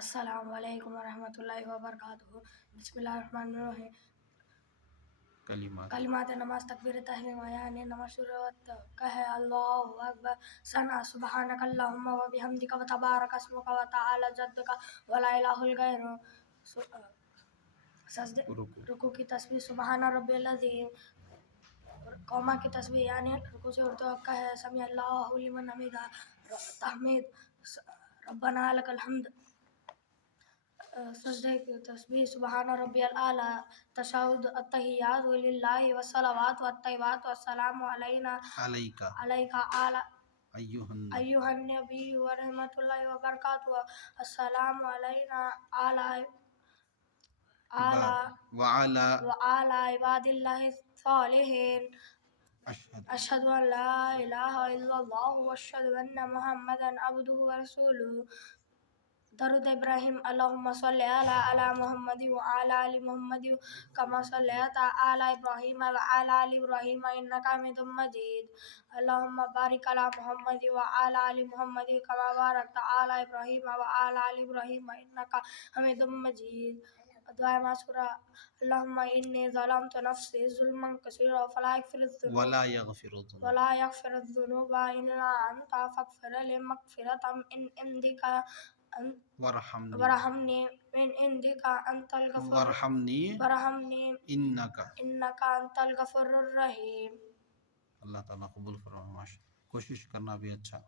अस्सलामु अलैकुम वरहमतुल्लाहि वबरकातुहू। बिस्मिल्लाहिर्रहमानिर्रहीम। कलिमात नमाज तकबीर तहलीम यान नमाज शुरुआत का है अल्लाहु अकबर सना सुबहानक अल्लाहुम्मा व बिहम्दिका व तबारक अस्मुका व तआला जद्दुका व ला इलाहा गैरुक। सजदे रुकू की तस्बीह सुबहान रब्बियल अज़ीम। कौमा की तस्बीह यानी रुकू से उर्दू का है समी अल्लाहु लिमन हमिदा तहमीद रब्बना लकल हम्द। सजदे की तस्बीह सुबहान रब्बियल आला। तशहुद अत्तहियात लिल्लाहि वस्सलावात वत्तय्यिबात वस्सलामु अलैका आला अय्युहन नबी व रहमतुल्लाहि व बरकातुहू। अस्सलामु अलैना व आला इबादिल्लाहि सालिहीन। अशहदु अन ला इलाहा इल्लल्लाह व अशहदु अन्ना मुहम्मदन अब्दुहु व रसूलुहु। दरूद इब्राहिम अल्लाहुम्मा सल्लि अला मुहम्मद व अला आलि मुहम्मद कमा सल्लैता अला इब्राहीम व अला आलि इब्राहीम इन्नका हमीदुम मजीद। अल्लाहुम्मा बारिक अला मुहम्मद व अला आलि मुहम्मद कमा बारकता अला इब्राहीम व अला आलि इब्राहीम इन्नका हमीदुम मजीद। दुआ माशूरा अल्लाहुम्मा इन्नी ज़लमतु नफ्सी ज़ुल्मन कसीरा वला यग़फ़िरुज़्ज़ुनूबा इल्ला अंता फ़ग़फ़िर ली मग़फ़िरतम मिन इंदिका वरहमनी मिन इंदिका इन्नका अंतल गफ़ूरुर रहीम। अल्लाह ताला कबूल फरमाए। कोशिश करना भी अच्छा।